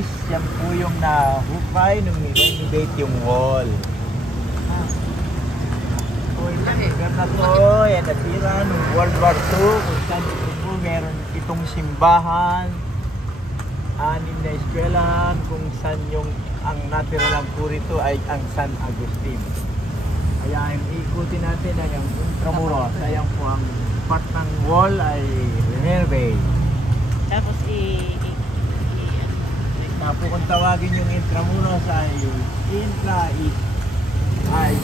1930s, yan po yung nahukay nung i-renovate yung wall. Lugar na to, yan natira nung World War II, kung saan ito po meron itong simbahan, 6 na eskwelahan, kung saan yung ang natira lang po rito ay ang San Agustin. Kaya yung ikutin natin ay ang Intramuros, ayan po ang part ng wall ay renovate. Tapos Tapos kung tawagin yung Intramuros ay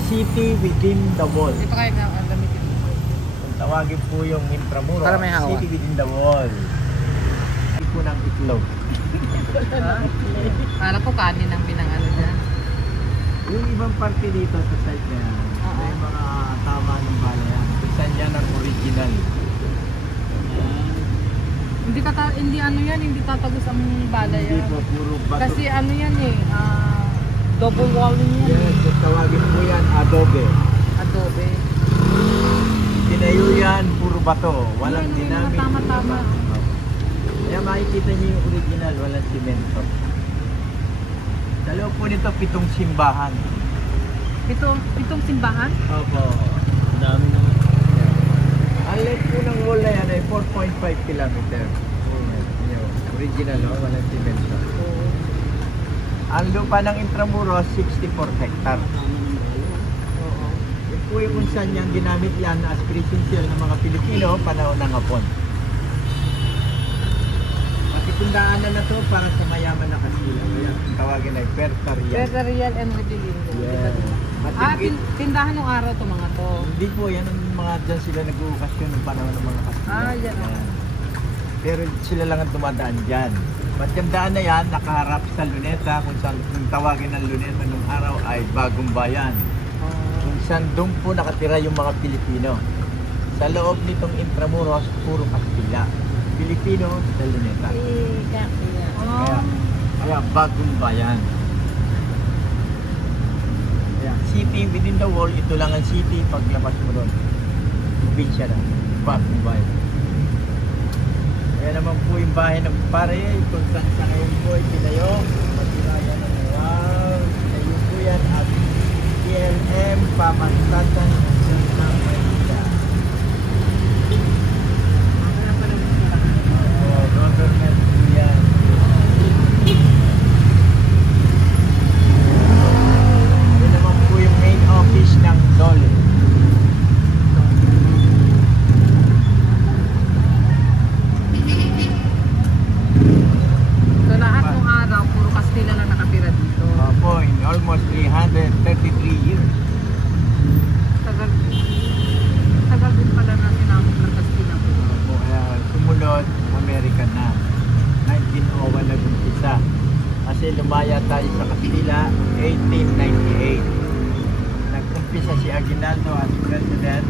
city within the wall. Ito kayo na gamitin mo. Kung tawagin po yung Intramuros, Para may hawak. city within the wall. Hindi po ng itlog. Para po kanin ang pinangano niya. Yung ibang parte dito sa site na yan, may mga tama ng balayan. Kung saan yan ang original. Hindi ano yan, hindi tatagos ang bala Hindi yan. po, puro bato. Kasi ano yan double walling yan. Yes, kung tawagin po yan, adobe. Adobe. Tinayo yan, puro bato. Walang Yan, may mga dinamit. tama-tama. Kaya makikita niyo yung original, walang simento. Sa loob po nito, 7 simbahan. Itong simbahan? Opo. Dami naman. Ang length po ng wall na yan ay 4.5 kilometer. Original, walang simento. Ang lupa ng Intramuros, 64 hectare. Yun po yung kung saan yan ginamit yan as residential ng mga Pilipino panahon ng Hapon. Pati itong daanan na to para sa mayaman na Kastila. Kaya tawagin ay Pertarian. Pertarian and Rebellion. Yeah. Tindahan ng araw to mga to. Hindi po, yan ang mga dyan sila nag-uukasyon ng panahon ng mga Kastila. Yan. Pero sila lang ang dumadaan dyan. At yung daan na yan, nakaharap sa Luneta, kung saan kung tawagin ng Luneta nung araw ay Bagong Bayan. Kung saan doon po nakatira yung mga Pilipino. Sa loob nitong Intramuros, puro Kastila. Pilipino sa Luneta. Kaya Bagong Bayan. Kaya city within the wall, ito lang ang city paglabas mo doon. Probinsya na, Bagong Bayan. Kaya naman po yung bahay ng pare, kung saan sa ngayon po ay tinayo. Matirayan ng wow. Tinayo po yan at PLM Pamansatan ng Manila. Government po yan. Yan naman po yung main office ng DOLE. Almost 333 years. Tagal din pala na sinamot ng Kastila po. Kaya sumunod, American na. 1901 nag-umpisa. Kasi lumaya tayo sa Kastila, 1898. Nag-umpisa si Aguinaldo as president,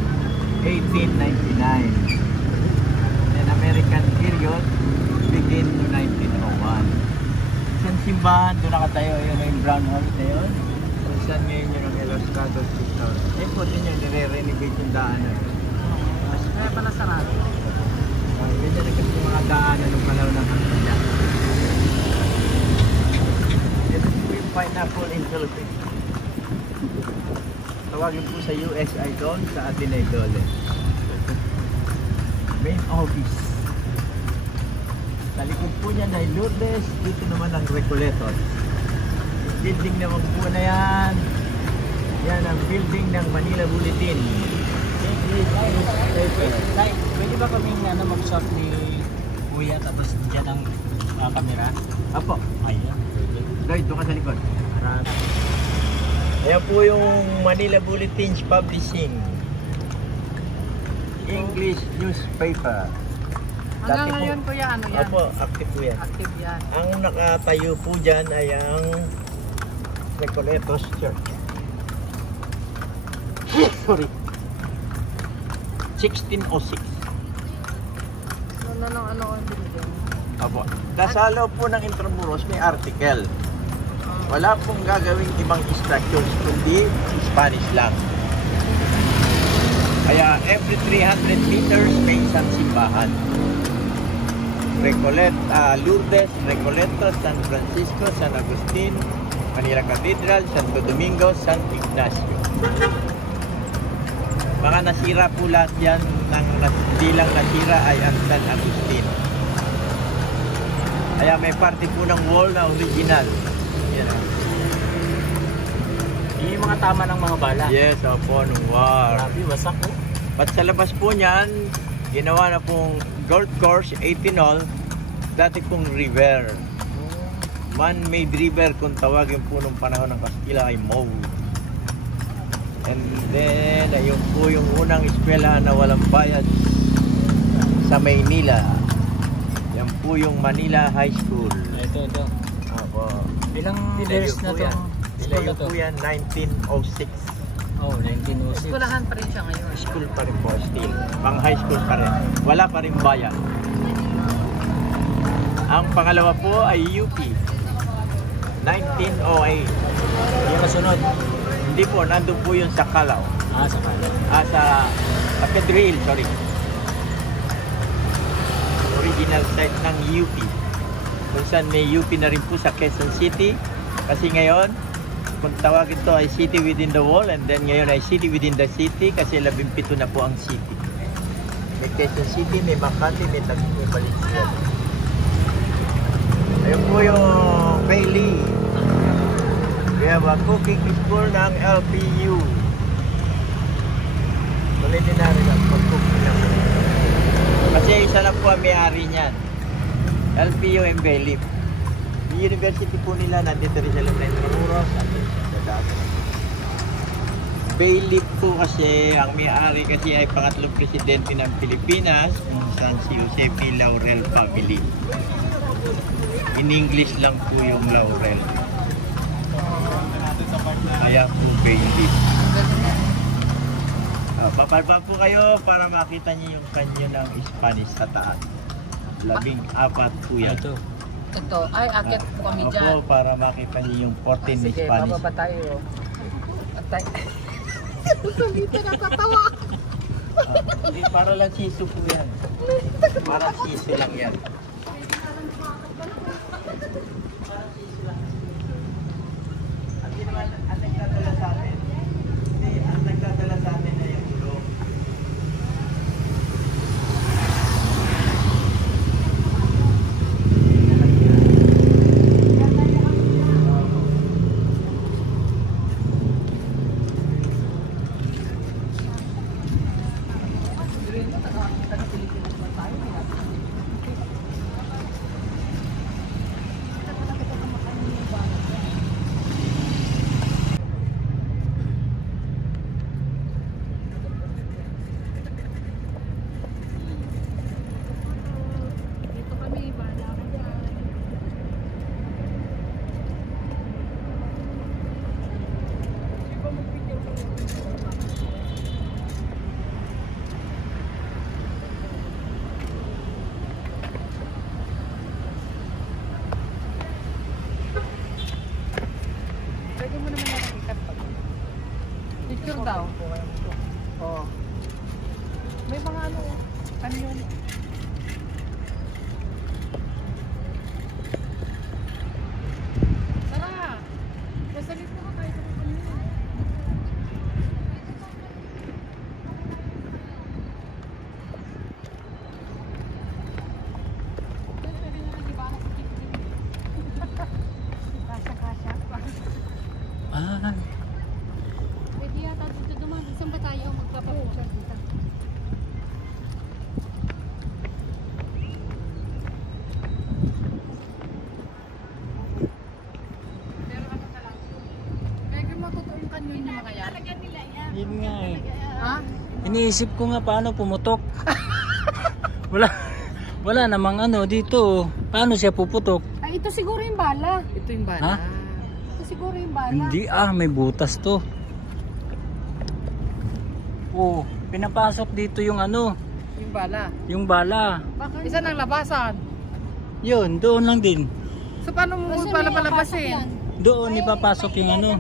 1899. Then American period, begin to 1901. Isang simbahan, doon nakatayo yun yung brown house na yun. Saan ngayon yun ang Ilustrado Sister. Eh po din yun, nire-renovate yung daanan. Kaya pala sarado. Ganyan na kasi yung mga daanan ng panahon ng Kastila. Ito po yung pineapple in Philippines. Tawagin po sa US ay doon, sa atin ay DOLE. Main office. Sa likod po niya ay Lourdes, dito naman ang Recoletos. Building naman po na yan. Yan ang building ng Manila Bulletin. Pwede ba kaming mag-shot ni Kuya tapos dyan ang camera? Apo. Ayan. Dahil doon ka sa likod. Ayan po yung Manila Bulletins Publishing. English newspaper. Hanggang ngayon kuya, ano yan? Opo, active po yan. Active yan. Ang nakatayo po dyan ay ang Recoletos Church. Sorry. 1606. Ano ang binigyan? Opo. Nasa loob po ng Intramuros may article. Wala pong gagawing ibang structures kundi Spanish lang. Kaya every 300 meters may isang simbahan. Lourdes, Recoleto, San Francisco, San Agustin, Manila Cathedral, Santo Domingo, San Ignacio. Mga nasira po lahat yan, di lang nasira ay ang San Agustin. Kaya may parte po ng wall na original. Yan. Yung mga tama ng mga bala. Yes, opo, nung war. Grabe, wasak po. At sa labas po niyan, ginawa na pong golf course, ethanol, dati pong river. Man-made river kung tawagin po nung panahon ng Kastila ay Mow. And then, ayun po yung unang eskwela na walang bayad sa Maynila. Yan po yung Manila High School. Ito. Opo. Ilang Nilayo years na po to? yan. School Nilayo na to? po yan, 1906. Oh, 1906. Eskulahan pa rin siya ngayon. School pa rin po, still. Pang high school pa rin. Wala pa rin bayan. Ang pangalawa po ay UP. 1908. Yung kasunod. Hindi po, nandun po yun sa Calao. Sa kanan. Sa Pedro Hill, sorry. Original site ng UP. Kung saan may UP na rin po sa Quezon City. Kasi ngayon, kung tawag ito ay city within the wall, and then ngayon ay city within the city kasi 17 na po ang city. May Quezon City, may Makati, may Taguig, may Valenzuela. Ayun po yung Bailey. We have a cooking school ng LPU. Culinary lang, pag-cooking lang. Kasi isa lang po ang may-ari niyan. LPU and Bailey. Yung university po nila nandito rin sa Lumay Tramuros, nandito sa Dagat. Bailey po kasi ang may-ari kasi ay pangatlong presidente ng Pilipinas, kung saan si Jose P. Laurel family. In English lang po yung Laurel. Kaya po Bailey. Papalpa po kayo para makita niyo yung kanyo ng Spanish sa taas. 14 po yan. Ito, ay akit po kami dyan. Opo, para makita niyo yung 14 Sige, Spanish. bababa tayo. Salita nakatawa. Hindi, para lang siso po yan. Para siso lang yan. Ang nagdadala sa atin, ang nagdadala sa atin na yung ulo. Dito kami, bala ka dyan. Pwede mo naman nakikat pa. Picture daw. Oo. May mga ano yun? Tara! Kasalit mo ka tayo sa kanyo. Kasya-kasya. Pwede yata dito dumaan. Saan ba tayo magpapapicture dito? Pero ano ka lang? Medyo matutuon kanyo yung mga yan. Yun nga eh. Ha? Iniisip ko nga paano pumutok. Wala namang ano dito. Paano siya puputok? Ay, ito siguro yung bala. Ito yung bala. Ha? Ito siguro yung bala. Hindi may butas to. Oh, pinapasok dito yung ano, Yung bala. yung bala. Isa ng labasan. Yun, doon lang din. So paano mo pala palabasin? Doon ipapasok yung ano.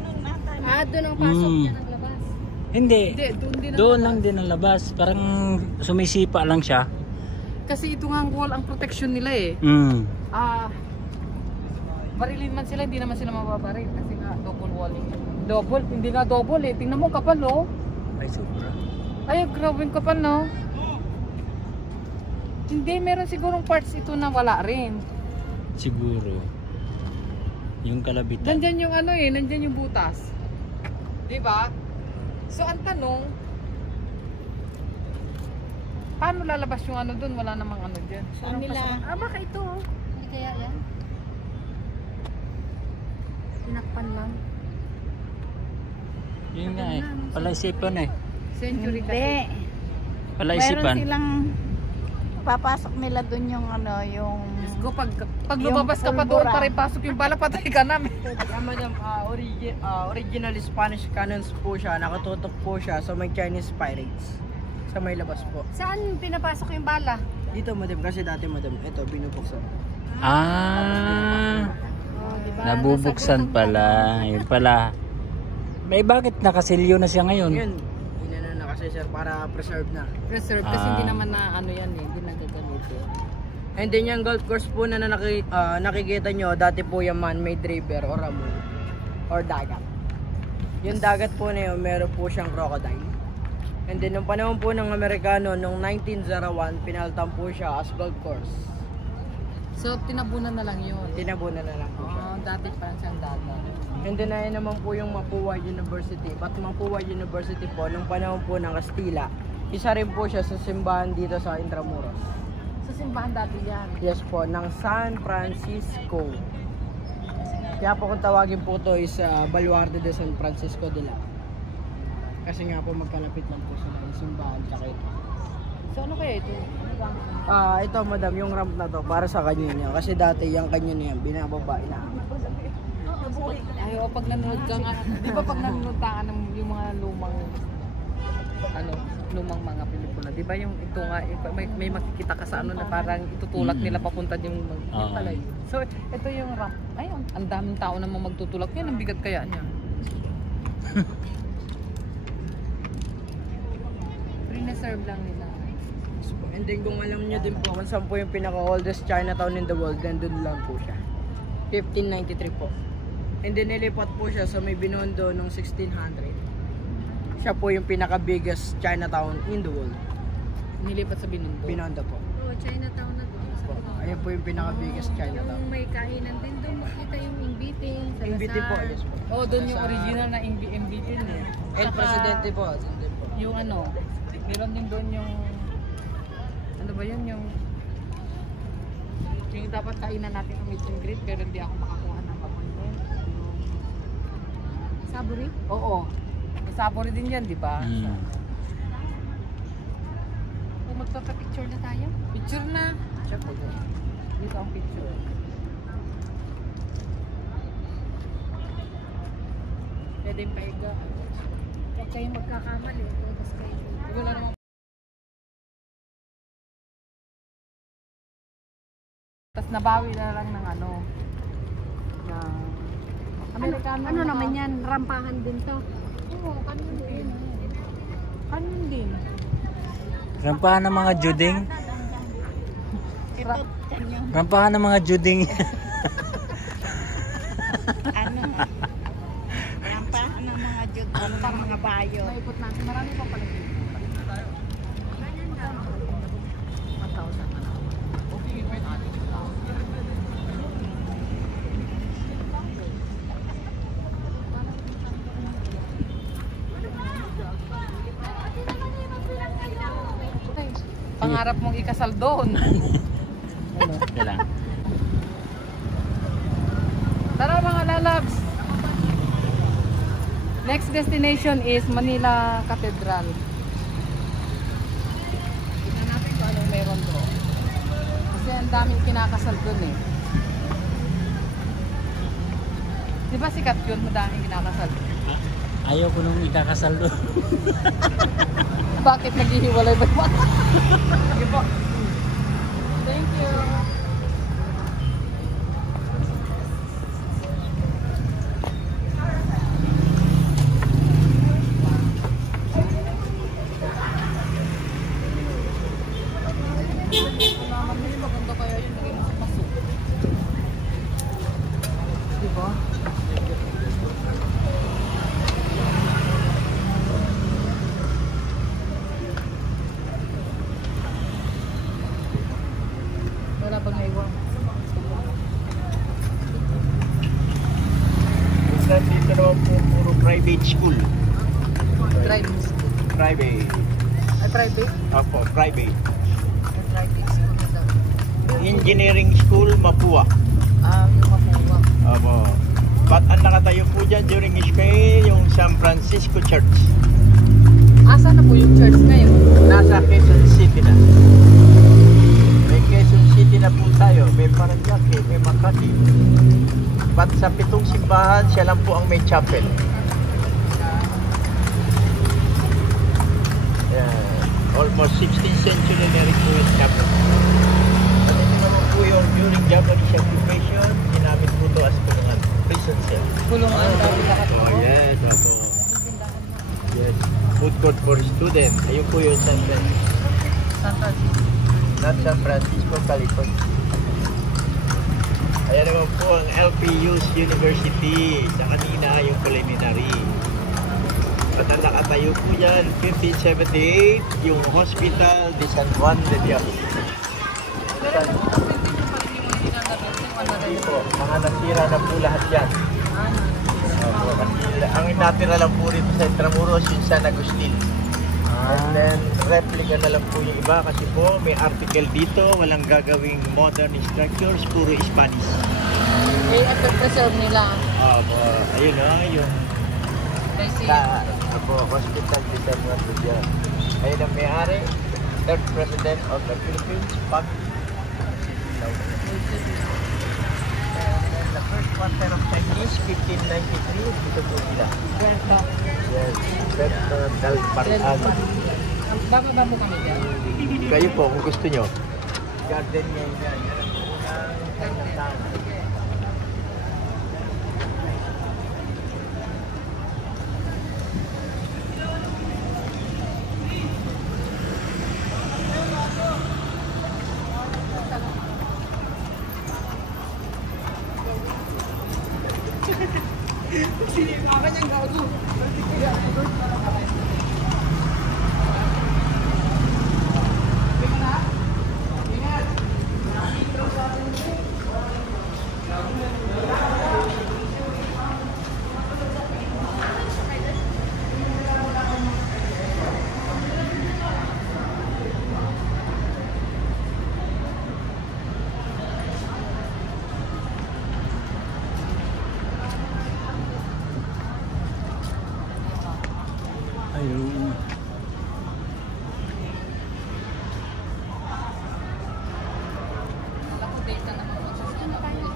Doon ang pasok Mm. niya ng labas. Hindi. Hindi, doon din ang Doon labas. lang din ang labas. Parang sumisipa lang siya. kasi ito nga ang wall ang protection nila eh. Barilin man sila, hindi naman sila mababaril kasi nga double walling. Double, hindi nga double eh. Tingnan mo kapal no. Ay, sobra. Ay, grabe yung kapal no. Hindi, meron sigurong parts ito na wala rin. Siguro. Yung kalabitan. Nandyan yung ano eh, nandyan yung butas. Di ba? So ang tanong, paano lalabas yung ano dun? Wala namang ano dyan. Saan nila? Baka ito oh. Hindi kaya yan? Tinakpan lang. Yun nga eh. Palaisipan eh. Century kasi. Hindi. Palaisipan. Meron silang papasok nila dun yung ano, yung... Diyos ko, pag lumabas ka pa doon, pulbura. paripasok yung bala, patay ka namin. Yeah, madam, original Spanish cannons po siya. Nakatutok po siya sa may Chinese pirates. Sa may labas po. Saan pinapasok yung bala? Dito, madam, kasi dati, madam, ito, binubuksan. Diba? Nabubuksan pala. Yun pala. May bakit nakasilyo na siya ngayon? Yun, inano na kasi sir, para preserve na. Reserve, kasi hindi naman na ano yan eh, hindi nagagamit eh. And then yung golf course po na nakikita nyo, dati po yung man-made river or amon or dagat. Yung dagat po na yun, meron po siyang crocodile. And then nung panahon po ng Amerikano, nung 1901, pinaltan po siya as golf course. So, tinabunan na lang yun. Tinabunan na lang po siya. Dati parang siyang dagat. And then ayun naman po yung Mapua University. But Mapua University po, nung panahon po ng Kastila, isa rin po siya sa simbahan dito sa Intramuros. Sa simbahan dati yan. Yes po, ng San Francisco. Kaya po kung tawagin po ito is Baluarte de San Francisco de la. Kasi nga po magkalapit lang po sila ng simbahan tsaka ito. So, ano kaya ito? Ito madam, yung ramp na to para sa kanya niya. Kasi dati yung kanya niya binababa na. Ay, o pag nanonood ka nga, di ba pag nanonood ka ng yung mga lumang mga pelikula, di ba yung ito nga, may makikita ka sa ano na parang itutulak nila papunta yung pala yun. So, ito yung ramp. Ay, ang daming tao naman magtutulak yan, ang bigat kaya niya. Pre-reserve lang nila. And then kung alam niyo din po kung saan po yung pinaka-oldest Chinatown in the world, nandun lang po siya. 1593 po. And then nilipat po siya sa may Binondo noong 1600. Siya po yung pinaka-biggest Chinatown in the world. Nilipat sa Binondo. Binondo po. Chinatown na doon. Ayun po yung pinaka-biggest Chinatown. May kainan din doon, makita yung Imbitin, Invite po, yes po. Oh, doon yung original na MBT eh. El Presidente po. Din po. Yung ano, meron din doon yung ano ba yun, yung dapat kainan natin ng meet and greet pero hindi ako makakuha ng papunta. Saburi? Oo. May sabori din yan, di ba? Kung magpapapicture na tayo? Picture na. Siya po. Dito ang picture. Pwede yung paiga. Huwag kayong magkakamali. Tapos kayo. Wala naman. Tapos nabawi na lang ng ano. Ng Amerikano. Ano naman yan? Rampahan din to. Oo, kanyon din. Kanyon din. Rampahan ng mga juding. Ito, yan yung Rampahan ng mga juding. ano. Rampahan ng mga jud, ng mga bayo. Naikot natin. Marami pa pala dito. Ganyan lang. 1,000 na lang. Okay, wait. Pangarap mong ikasal doon. Kailang. Tara mga lalabs. Next destination is Manila Cathedral. Tignan natin kung anong meron doon. Kasi ang daming kinakasal doon eh. Di ba sikat yun? Madaming kinakasal. Ayaw ko nung ikakasal doon. Bakit naghihiwalay ba yung mga? Sige po. Thank you. Pag naiwan. Minsan dito naman po puro private school. Driving school. Private. Ay, private? Opo, private. Driving school na daw. Engineering school, Mapua. Yung mapuwa. Opo. But ang nakatayo po dyan during his stay, yung San Francisco Church. Asa na po yung church ngayon? Nasa Quezon City na. May Quezon City na po tayo. May Paranaque, may Makati. But sa 7 simbahan, siya lang po ang may chapel. Almost 16th century na rin po yung chapel. At ito naman po yung during Japanese occupation, ginamit po ito as kulungan. Prison cell. Kulungan daw lahat Oh, po. yes. Opo. Yes. Food court for students. Ayun po yung San Francisco. San Francisco. Not San Francisco, California. Ayan naman po ang LPU's University. Sa kanina yung preliminary. At ang nakatayo po dyan, 1578, yung Hospital de San Juan de Dios. Pero ang pwede nyo pa rin yung ginagawa. Po, mga nasira na po lahat yan. Opo, kasi ang natira lang po rito sa Intramuros yung San Agustin. And then replica na lang po yung iba kasi po may article dito, walang gagawing modern structures, puro Spanish. Eh, at preserve nila. Opo, ayun na, yung Kasi, Hospital de San Juan de Dios. Ayun ang may-ari, third president of the Philippines, Pag. The first quarter of Chinese, 1593, dito po sila. Puerto. Yes, Puerto del Paraan. Bababa po kami dyan. Kayo po, kung gusto nyo. Garden nyo yan. Yan ang Chinatown. Ayun. Ako date ka naman po sa Singapore.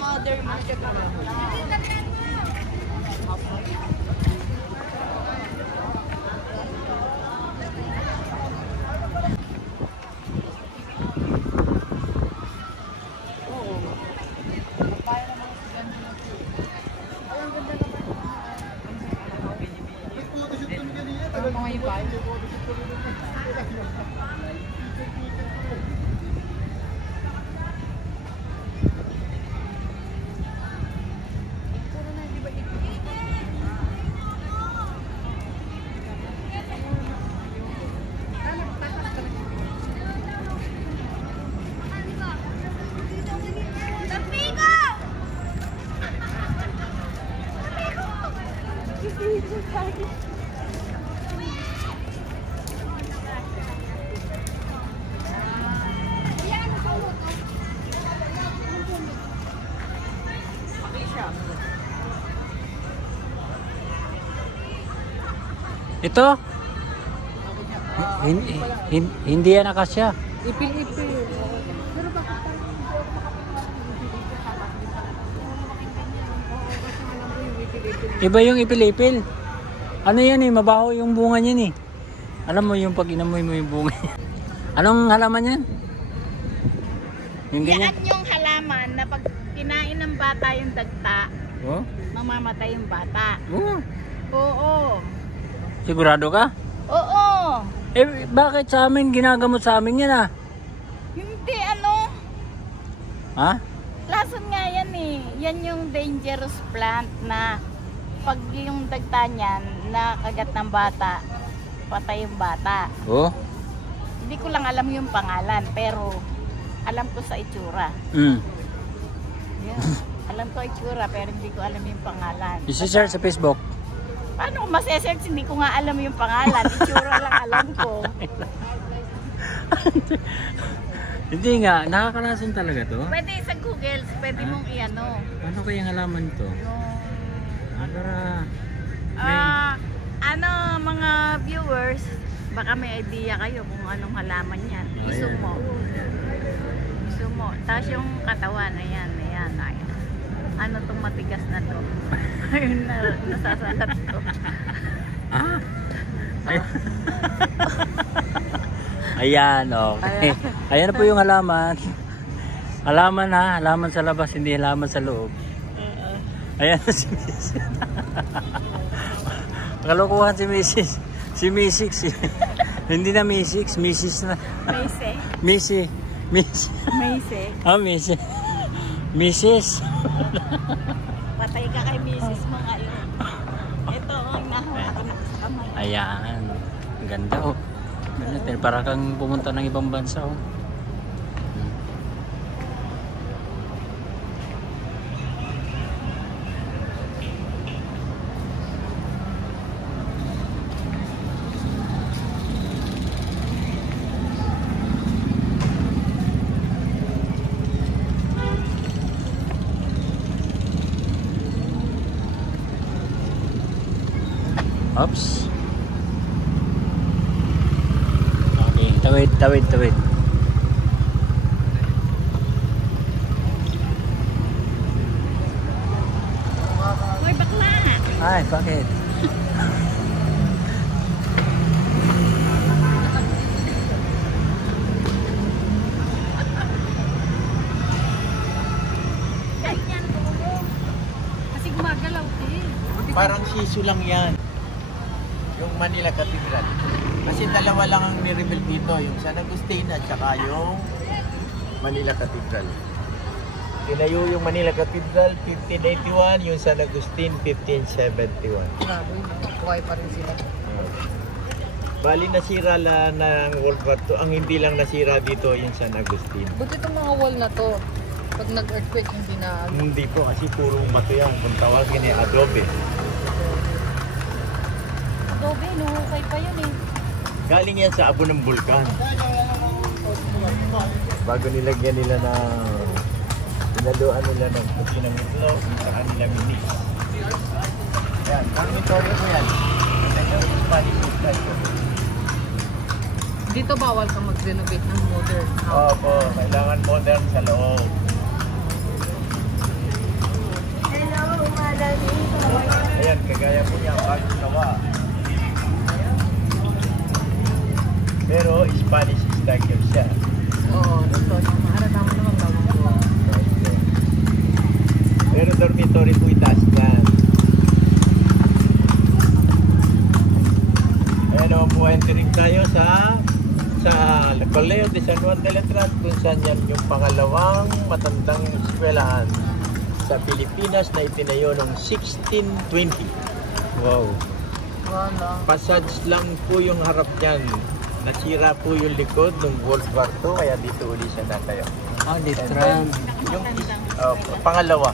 Mother, mother ka lang. Mga iba. Ito? Hindi yan akasya. Ipil-ipil. Iba yung ipil-ipil. Ano yan eh, mabaho yung bunga niyan eh. Alam mo yung pag inamoy mo yung bunga. Anong halaman yan? Yung ganyan? Yan yung halaman na pag kinain ng bata yung dagta, Oh? mamamatay yung bata. Oh. Oo. Sigurado ka? Oo. Eh, bakit sa amin, ginagamot sa amin yan ah? Hindi ano. Ha? Lason nga yan eh. Yan yung dangerous plant na pag yung dagta niyan nakagat ng bata, patay yung bata. Oh? Hindi ko lang alam yung pangalan pero alam ko sa itsura. Mm. Yeah. Alam ko itsura pero hindi ko alam yung pangalan. Isi-share sa Facebook. Paano ko masesearch? Hindi ko nga alam yung pangalan. Itsura lang alam ko. Hindi nga, nakakalason talaga to. Pwede sa Google, pwede mong i-ano. Ano kayang alaman to? Ano mga viewers, baka may idea kayo kung anong halaman yan. Iso mo. Iso mo. Tapos yung katawan, ayan. Ano tong matigas na to? Ayun na, nasasalat to. Ah? Ayan, okay. Ayan na po yung halaman. Halaman ha, halaman sa labas, hindi halaman sa loob. Ayan na si Mrs. Kalokohan si Mrs. Si Mrs. Hindi na Mrs. Mrs. na. Mayse. Mrs. Mayse. Ah, Mrs. Mrs. Patay ka kay Mrs. mo ngayon. Ito ang nahawakan ako sa kamay. Ayan. Ang ganda oh. Ganun, para kang pumunta ng ibang bansa oh. Oops. Okay, tawid. Hoy, bakla! Ay, bakit? Ganyan tulo. Kasi gumagalaw eh. Parang siso lang yan. Yung Manila Cathedral. Kasi dalawa lang ang ni-reveal dito. Yung San Agustin at saka yung Manila Cathedral. Tinayo yung Manila Cathedral 1581, yung San Agustin 1571. Grabe, buhay pa rin sila. Bali nasira la ng World War II. Ang hindi lang nasira dito yung San Agustin. Buti itong mga wall na to, pag nag-earthquake hindi na... Hindi po kasi puro bato yan. Kung tawagin ay adobe. Adobe, nuhukay pa yun eh. Galing yan sa abo ng bulkan. Bago nilagyan nila na pinaluan nila ng puti ng itlog, saka nila minis. Yan, dormitory po yan. Ito yung Spanish style. Dito bawal kang mag-renovate ng modern house. Opo, kailangan modern sa loob. Ayan, kagaya po niya, bagong gawa. Pero Spanish style yun siya. Oo, ito. Maharata mo naman bagong gawa. Pero dormitory po itaas yan. Ayan naman po, entering tayo sa Colegio de San Juan de Letras, kung saan yan yung pangalawang matandang eskwelahan sa Pilipinas na itinayo noong 1620. Wow. Wala. Passage lang po yung harap niyan. Nasira po yung likod ng World War II, kaya dito uli siya natayo. Ah, And yung pangalawa,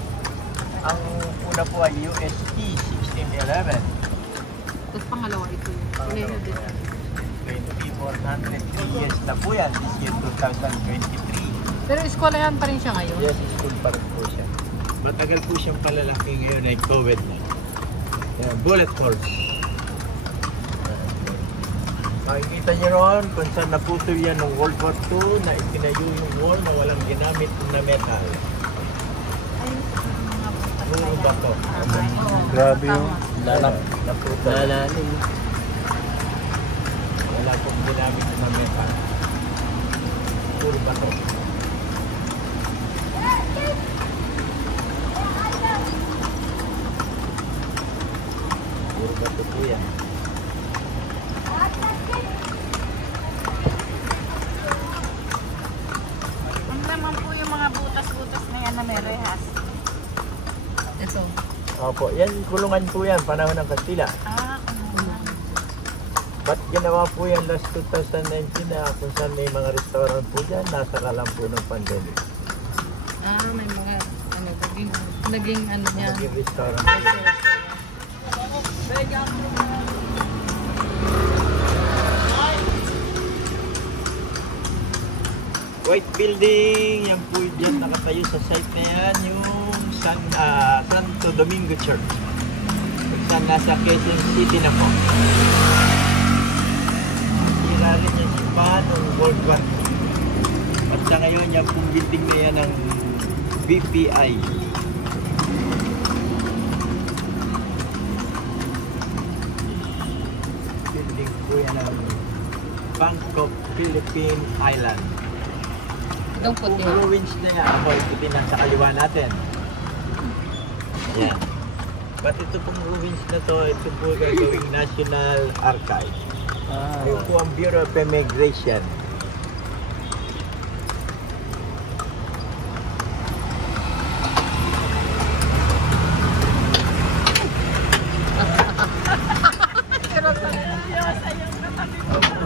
ang una po ay UST 1611. Tapos pangalawa ito. Colegio de San. 403 years na po yan, this year 2023. Pero eskwelahan pa rin siya ngayon. Yes, school pa rin po siya. Matagal po siyang palalaki ngayon ay COVID na. Yan, bullet holes. Makikita niyo ron kung saan naputol yan ng World War II na itinayo yung wall na walang ginamit na metal. Puro ba to? Grabe yung Naputol. lalalim. Wala pong ginamit na metal. Puro ba to? Puro Bato po yan. Ano naman po yung mga butas-butas na yan na may rehas? Ito. Opo, yan kulungan po yan, panahon ng Kastila. Ba't ginawa po yan last 2019 na kung saan may mga restaurant po dyan, nasa kalam po ng pandemic. May mga, naging ano niya. Naging restaurant. White building, yan po dyan nakatayo sa site na yan, yung Santo Domingo Church. Kung saan nasa Quezon City na po. Sira rin yung simbahan ng World War II. At sa ngayon, yan pong building na yan ng BPI. Building po yan ng Bank of Philippine Island. Itong Kung puti. ruins na yan, ako ito din ang sa kaliwa natin. Yan. But ito pong ruins na to, ito po gagawing National Archive. Ito po ang Bureau of Immigration.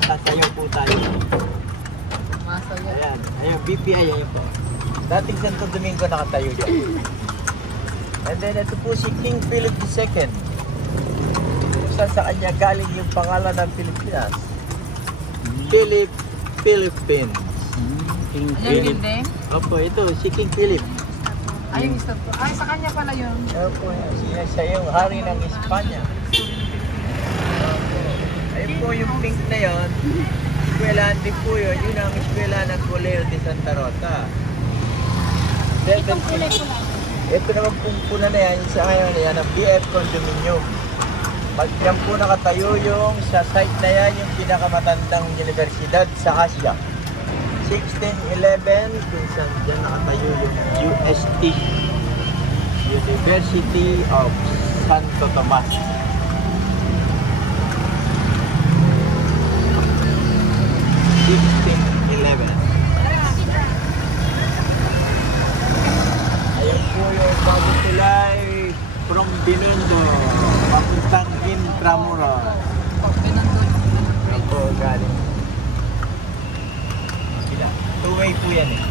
Sasayaw po tayo. Masaya. Ayan, ayun, BPI, ayun po. Dating Santo Domingo nakatayo dyan. And then ito po si King Philip II. Kung sa kanya galing yung pangalan ng Pilipinas. Philip Philippines. King Ayan Philip. building. Opo, ito, si King Philip. Ay, yung stop. Ay, sa kanya pala yun. Opo, siya yung hari ng Espanya. Opo. Ayun po yung pink na yun. Eskwelahan din po yun. Yun ang eskwelahan ng Colegio de Santa Rosa. Ito naman pong puna na yan, sa ngayon na yan, ang BF Condominium. Pag yan po nakatayo yung sa site na yan, yung pinakamatandang universidad sa Asia. 1611, kung saan dyan nakatayo yung UST, University of Santo Tomas. Ayan po yung bagong tulay from Binondo, papuntang Intramuros. Ayan po galing. Two-way po yan eh.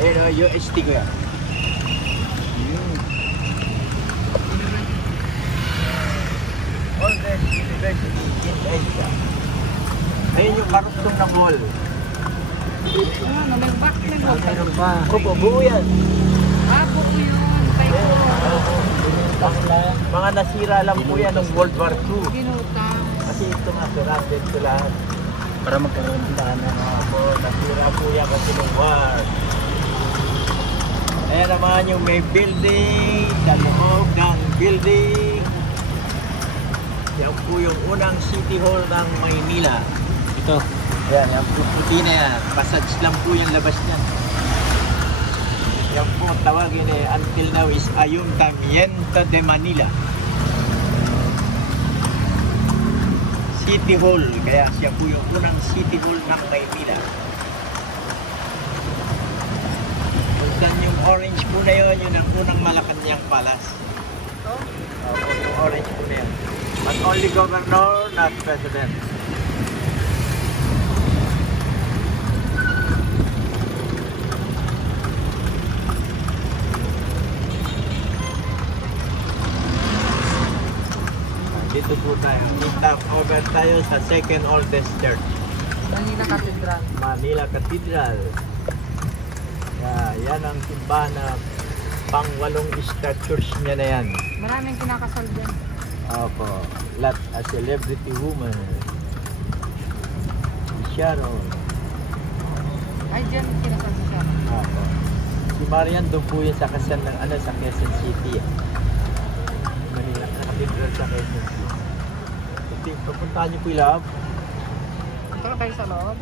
Ayun o, UST ko yan. Oldest University in Asia. Ayun yung karugtong ng wall. Meron pa. Opo, buo yan. Buo yun. Mga nasira lang po yan ng World War II. Ginutang. Kasi ito nga, sirate ito lahat. Para magkaroon ng daan. Opo, nasira po yan kasi ng war. Ayan naman yung may building, sa loob ng building. Yan po yung unang City Hall ng Maynila. Ito. Yan, yung puti na yan. Passage lang po yung labas niyan. Yan po ang tawagin eh, until now is Ayuntamiento de Manila. City Hall, kaya siya po yung unang City Hall ng Maynila. Kung saan yung orange po na yun, yun ang unang Malacanang Palace. Yung orange po na yun. But only governor, not president. Dito po tayo. Stop over tayo sa second oldest church. Manila Cathedral. Manila Cathedral. Yan ang simbahan na pang-walong star church niya na yan. Maraming kinakasal din. Opo. Lot a celebrity woman. Sharon. Ay, dyan kinasal si Sharon. Opo. Si Marian doon po yun sa kasal ng sa Quezon City. Manila Cathedral sa Quezon City. Kasi papuntahan niyo po yung loob. Ito kayo sa loob.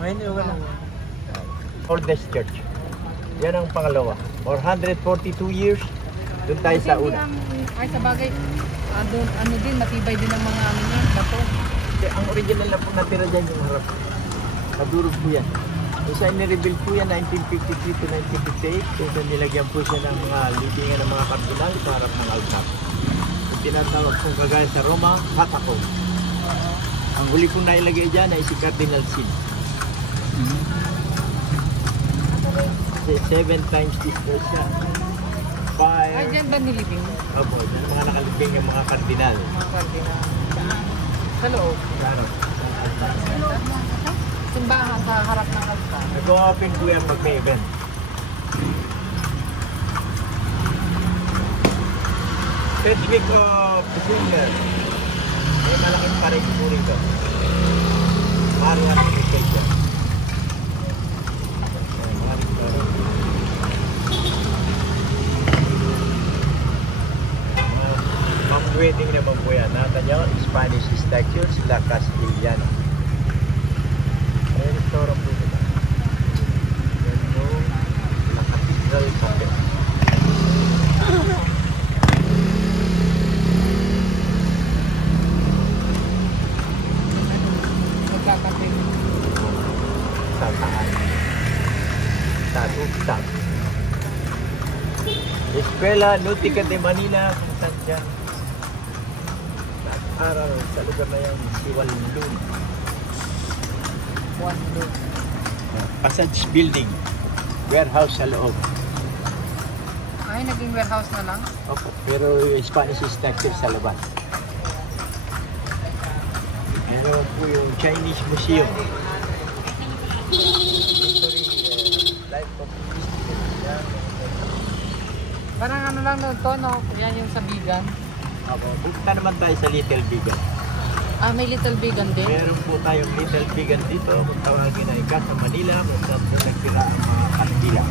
Ay, hindi ko lang. Oldest church. Yan ang pangalawa. 442 years. Doon tayo sa una. Ay, sa bagay, Ano din, matibay din ang mga ano niya, bato. Ang original na po natira dyan yung harap. Madurog po yan. Kung saan nirebuild po yan 1953 to 1958, kung saan nilagyan po siya ng mga libingan ng mga kardinal sa harap ng altar. Yung tinatawag kung kagaya sa Roma, catacomb. Ang huli pong nailagay dyan ay si Cardinal Sin. 7 times destroyed siya. Ay, Fire. dyan ba nilibing? Opo, dyan mga nakalibing yung mga kardinal. Mga kardinal. Sa loob. Claro. Simbahan sa harap ng altar. Nag-open po yan pag may event. Sedgwick of Singer. May malaking pares po rito. Marian Education. Wedding naman po yan. Nata nyo, Spanish statues, La Castillana. May restaurant po nila. Yan po, La Cathedral Cafe. Magkakape. Saan? Tag. Escuela Nautica de Manila, kung saan dyan. Nag-aral sa lugar na yan, si Walloon. One room. Passage Building. Warehouse sa loob. Ay, naging warehouse na lang? Opo. Pero yung Spanish structure sa labas. Ano po yung Chinese Museum. Life of Yan. Parang ano lang no, to, no? Yan yung sa Bigan. Opo. Punta naman tayo sa Little Bigan. Ah, may Little Bigan din? Meron po tayong Little Bigan dito. Kung tawagin ay Casa Manila, kung saan po nagtira ang mga Kastila.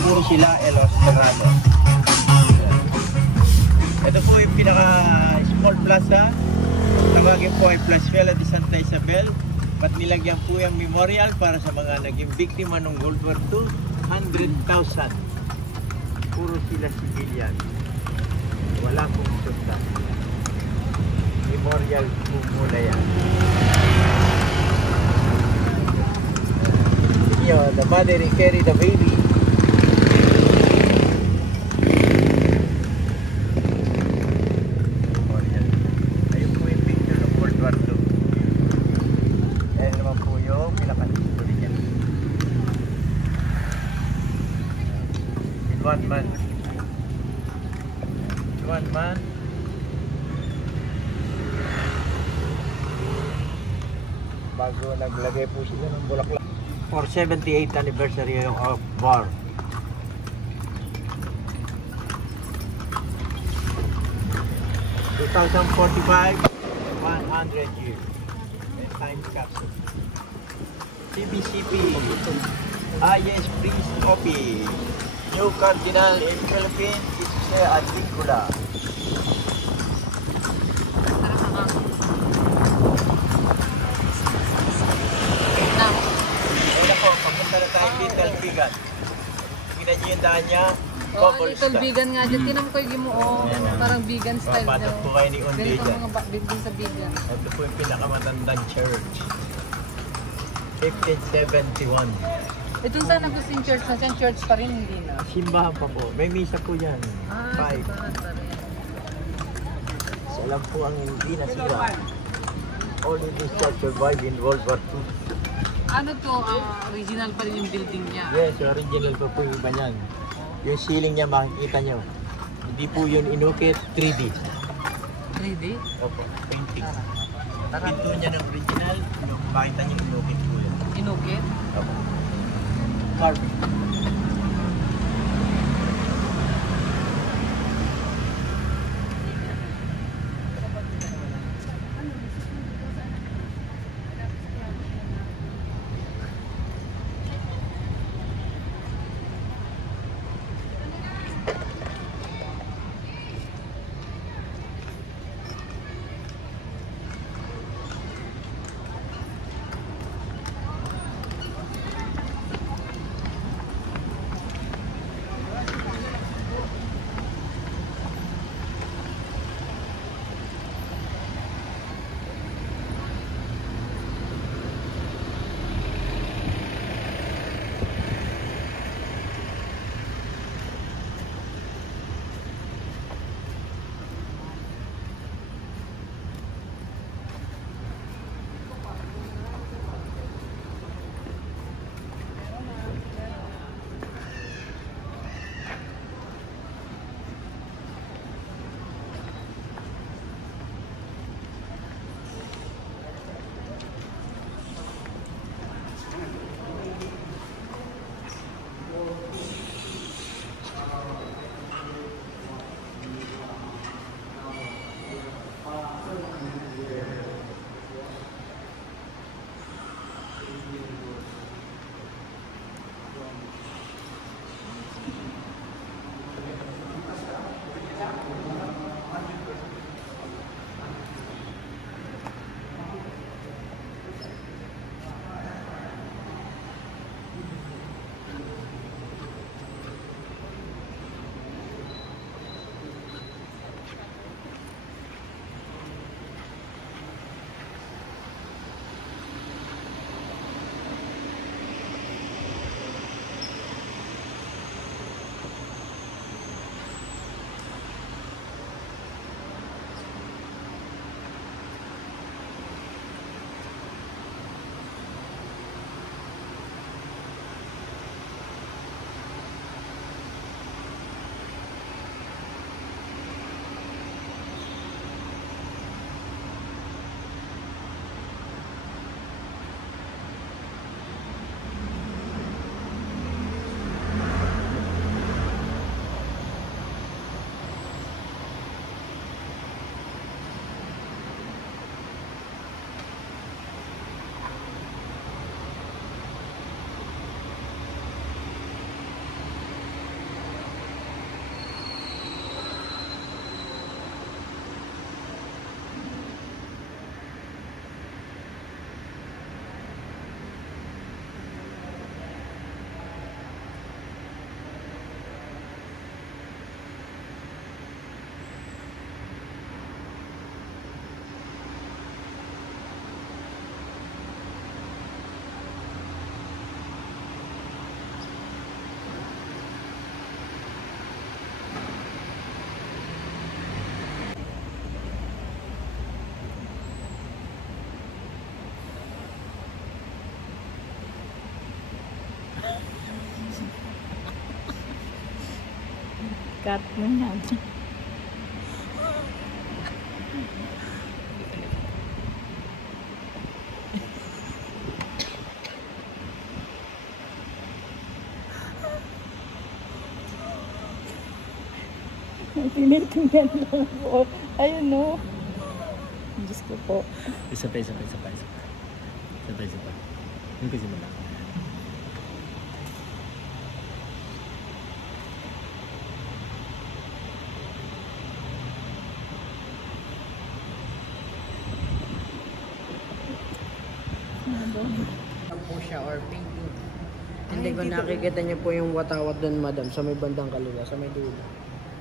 Puro sila El Hosterrado. Ito po yung pinaka-small plaza. Tawagin po ay Plazuela de Santa Isabel. Pat nilagyan po yung memorial para sa mga naging biktima ng World War II. 100,000. Puro sila civilian. Wala pong sultan. Memorial po muna yan. Yun, the mother carry the baby. Memorial. Ayun po yung picture ng World War II. Ayan naman po yung pinaka-history niya. In one month. Bago naglagay po sila ng bulaklak. For 78th anniversary of war. (2045) 100 years. May time capsule. CBCP. Yes, please copy. New Cardinal in Philippines, Jose Advincula. Ayun po, papunta na tayo Little Bigan. Tingnan niyo yung daan niya. Oh, Little Bigan nga dyan. Tinan ko yung gimuo. Parang vegan style Papatak daw. po kayo ni Undi Ganito dyan. mga building sa Bigan. Ito po yung pinakamatandang church. 1571. Itong San Agustin Church na dyan, church pa rin, hindi na. Simbahan pa po. May misa po yan. Ah, 5. simbahan pa rin. So, alam po ang hindi nasira. Only this church survived in World War II. Ano to, original pa rin yung building niya? Yes, original pa po yung iba niyan. Yung ceiling niya makikita nyo. Hindi po yun inukit, 3D. 3D? Opo, painting. Tara. Pinto niya ng original, yung makita niyo inukit po yun. Inukit? Opo. Carving. cut mo yan. Tinitingnan lang po. Ayun no. Diyos ko po. Isa pa. Yung kasi wala. Po siya or painting. Hindi ko nakikita niyo po yung watawat doon, madam, sa may bandang kaliwa, sa may dulo.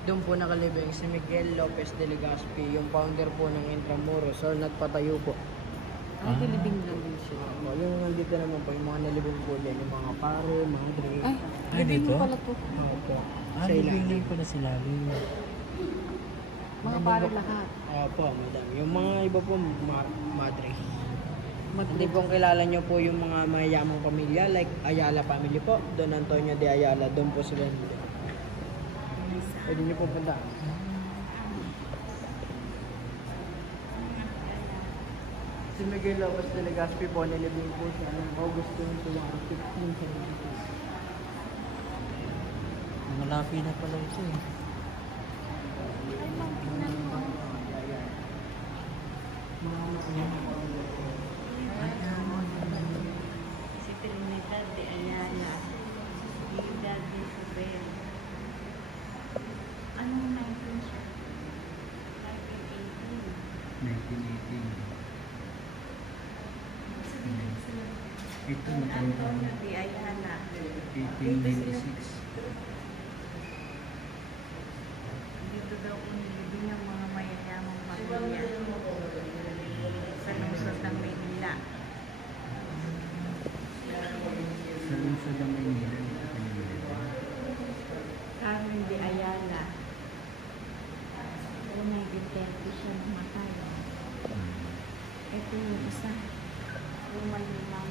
Doon po nakalibing si Miguel Lopez de Legazpi, yung founder po ng Intramuros, or nagpatayo po. Ay, kilibing lang din siya. Yung nandito naman po, yung mga nalibing po dyan, yung mga pare, mga drink. Ay, kilibing dito? mo pala to. Opo. Ah, Sa ilalim. bibigyan ko na sila. Mga pare lahat. Opo, madam. Yung mga iba po, madre. Hindi po kilala nyo po yung mga mayayamang pamilya, like Ayala family po, Don Antonio de Ayala, doon po sila nila. Pwede nyo po punta. Si Miguel Lopez de Legazpi po, nilibing po siya ng August 21, 1572. Malapi na pala ito eh. Si Trinidad de Ayala. Trinidad de Isabel. Anong 19 siya? 1918. 1918. Ito Don matanda. Antonio de Ayala. 1896. Dito daw unilibing ang mga mayayamang pamilya sa lungsod ng Maynila. Sa lungsod ng Maynila. Carmen de Ayala. 1930 siya namatay. Ito yung isa. Lumayo-lang.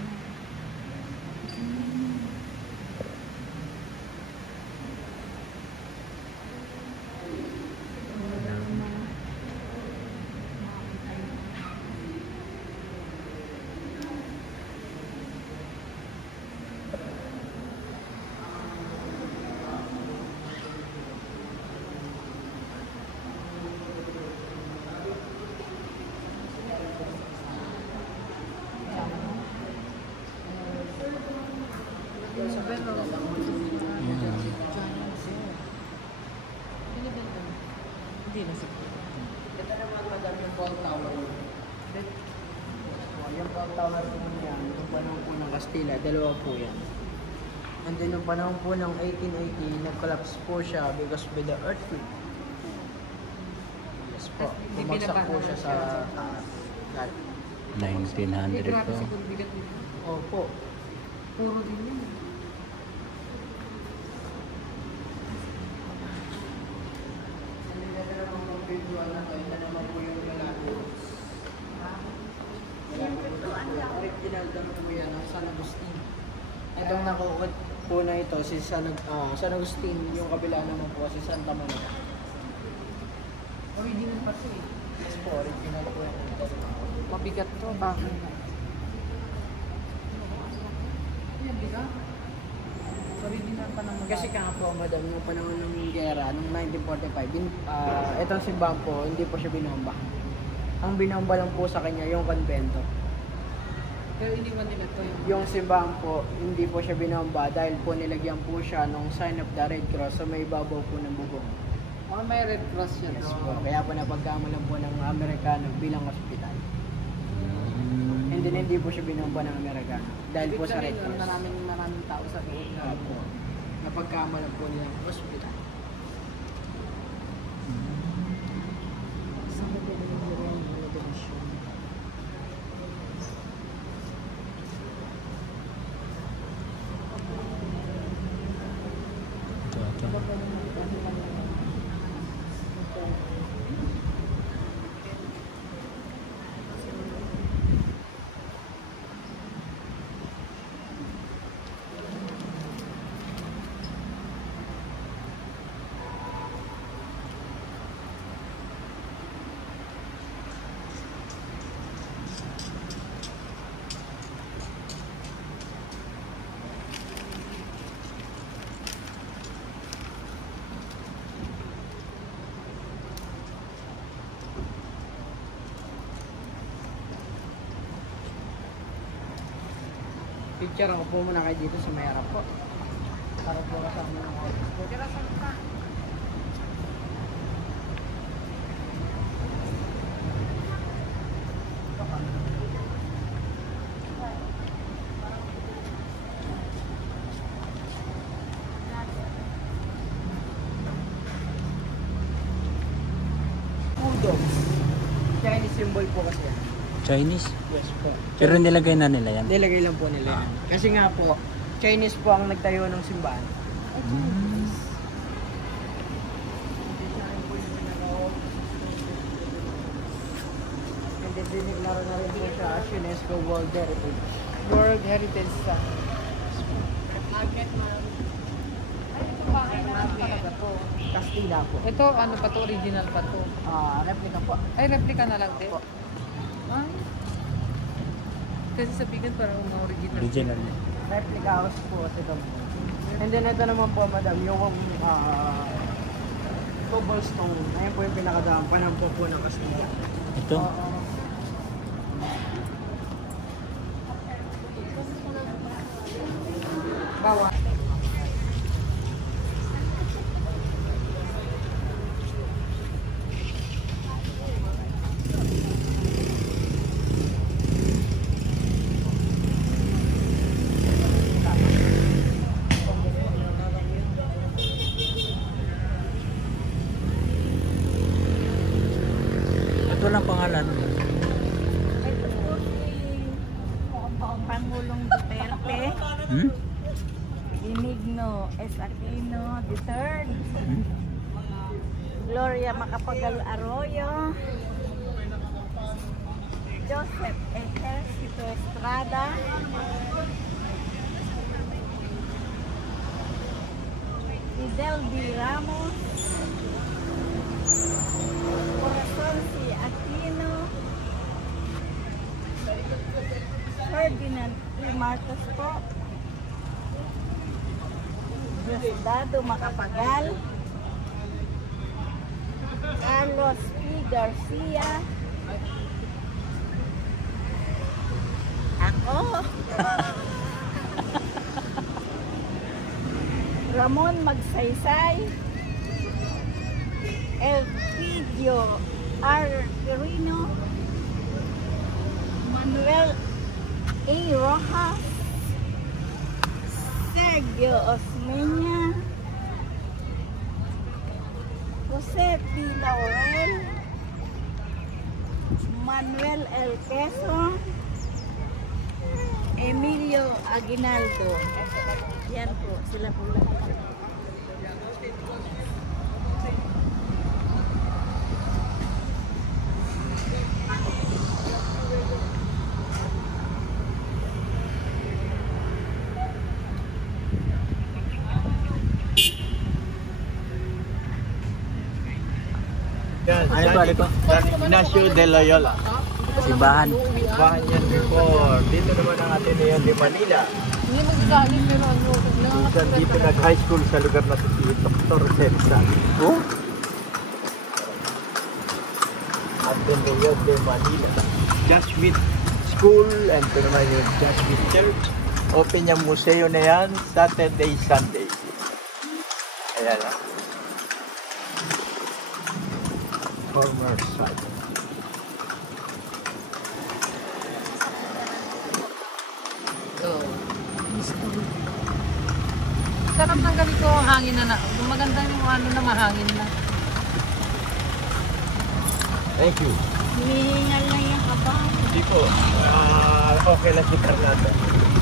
Hindi na sa Ito naman, madam, yung Ball Tower. Yung Ball Tower po niya, yung panahon po ng Kastila, dalawa po yan. And then, yung panahon po ng 1880, nag-collapse po siya because with the earthquake. Yes po. Hindi Bumagsak po binabaha siya sa lahat. 1900 grabe po. siguro bigat nito. Opo. Puro din yun. Ito naman po visual na to. Ito naman po yung lalaki. Original daw po yan ng San Agustin. Itong nakukot po na ito, si San Agustin, yung kabila naman po, si Santa Monica. Original pa to eh. Yes po, original po yan. Mabigat to. Bakit? Yan, di ba? Original pa naman. Kasi nga po, madam, yung panahon ng gera, noong 1945, itong simbahan po, hindi po siya binomba. Ang binomba lang po sa kanya, yung konbento. Pero iniwan nila to Yung simbahan po, hindi po siya binomba dahil po nilagyan po siya ng sign of the Red Cross sa may ibabaw po ng bubong. Oh, may Red Cross yan. Yes po, kaya po napagkamalan po ng Amerikano bilang ospital. And then hindi po siya binomba ng Amerikano dahil po sa Red Cross. Maraming tao sa loob. Opo. Napagkamalan po nilang ospital. Picture ako po muna kayo dito sa may harap po. Para po kasama ng office po. Udogs. Chinese symbol po kasi yan. Chinese. Yes po. Pero nilagay na nila yan. Nilagay lang po nila yan. Kasi nga po, Chinese po ang nagtayo ng simbahan. And then diniklaro na rin po siya as UNESCO World Heritage. World Heritage sa. Castilla po. Ito, ano pa to? Original pa to. Replica po. Ay, replica na lang din. Ay. Kasi sa bigan parang mga original. Original. Replica house po ito. And then ito naman po, madam, yung cobblestone. Ayun po yung pinakadaan. Panampo po ng Castilla. Ito. Bawa. Ito lang pangalan. Ito po si Pangulong Duterte, Hmm? Benigno S. Aquino III, Hmm? Gloria Macapagal Arroyo, Joseph Ejercito Estrada, Fidel D. Ramos, Corazon C. Aquino, Ferdinand E. Marcos po, Diosdado Macapagal, Carlos P. Garcia, ako, Ramon Magsaysay, Elpidio R. Quirino, Manuel A. Rojas, Sergio Osmeña, Jose P. Laurel, Manuel L. Quezon, Emilio Aguinaldo. Yan po, sila po lang. Yan, Ano ba, ano ba? San Ignacio de Loyola. Simbahan. Bahan yan before. Dito naman ang Ateneo de Manila. Hindi magagaling pero ano, Minsan dito nag-high school sa lugar na si Dr. Celsa. Oh? Ateneo de Manila. Jesuit School and ito naman yung Jesuit Church. Open yung museo na yan Saturday, Sunday. Ayan ha. Former site. Sarap ng ganito ang hangin na maganda yung ano na mahangin na. Thank you. Hinihingal na yung kabahan. Hindi po. Okay lang si Carlata.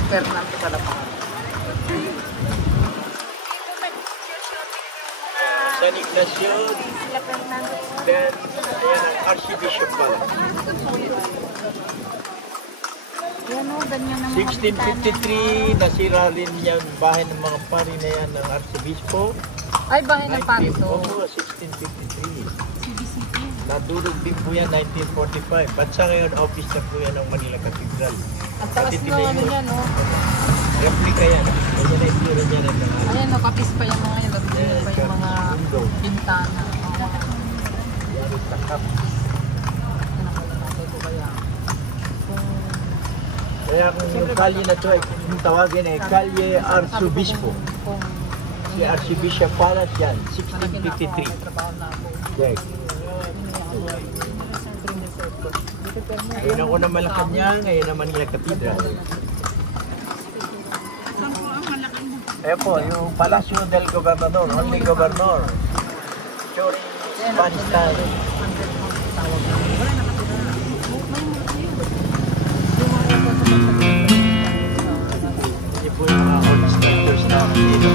Fernando pala pa. San Ignacio, Sila Fernando. then ayan ang Archbishop pala. Yan o, ganyan ang mga bintana. 1653, nasira rin yung bahay ng mga pari na yan ng Archibispo. Ay, bahay ng Pato. Oo, 1653. Nadurog din po yan 1945. At sa ngayon, office na po yan ng Manila Cathedral. Ang taas Pati na ano tinayo. yan, no? Replica yan. Ganyan na itsura niya ng mga Ayan, no, kapis pa yung mga yun. Kapis pa yung mga window. bintana. Yan sa cup. Nakalimutan ko kaya. Kung Kaya yung kalye na to ay kung tawagin ay Kalye Arzobispo. Si Archbishop Palace yan, 1653. Okay. Ayun ang unang Malacanang, ngayon naman Manila Cathedral. Ayan po, yung Palacio del Gobernador, only Governor. During Spanish time. Hindi po yung mga old structures na dito.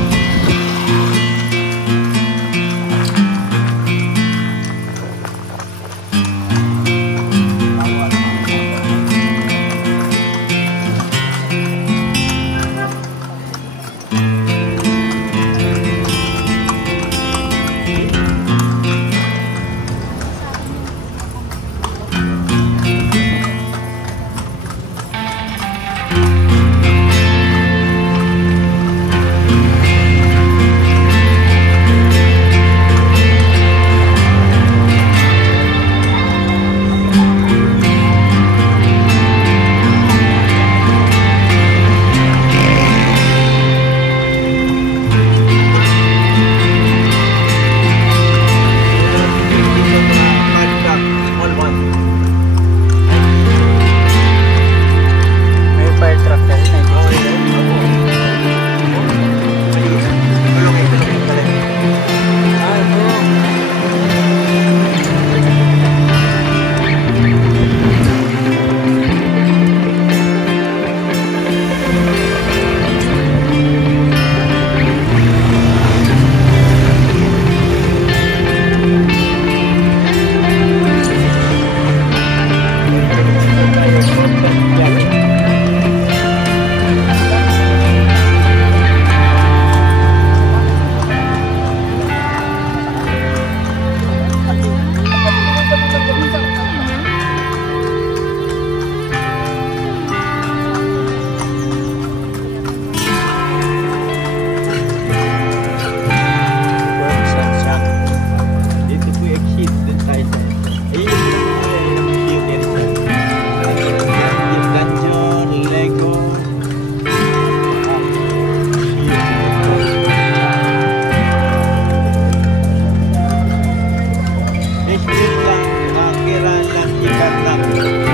Lang, nakakira lang ikat lang.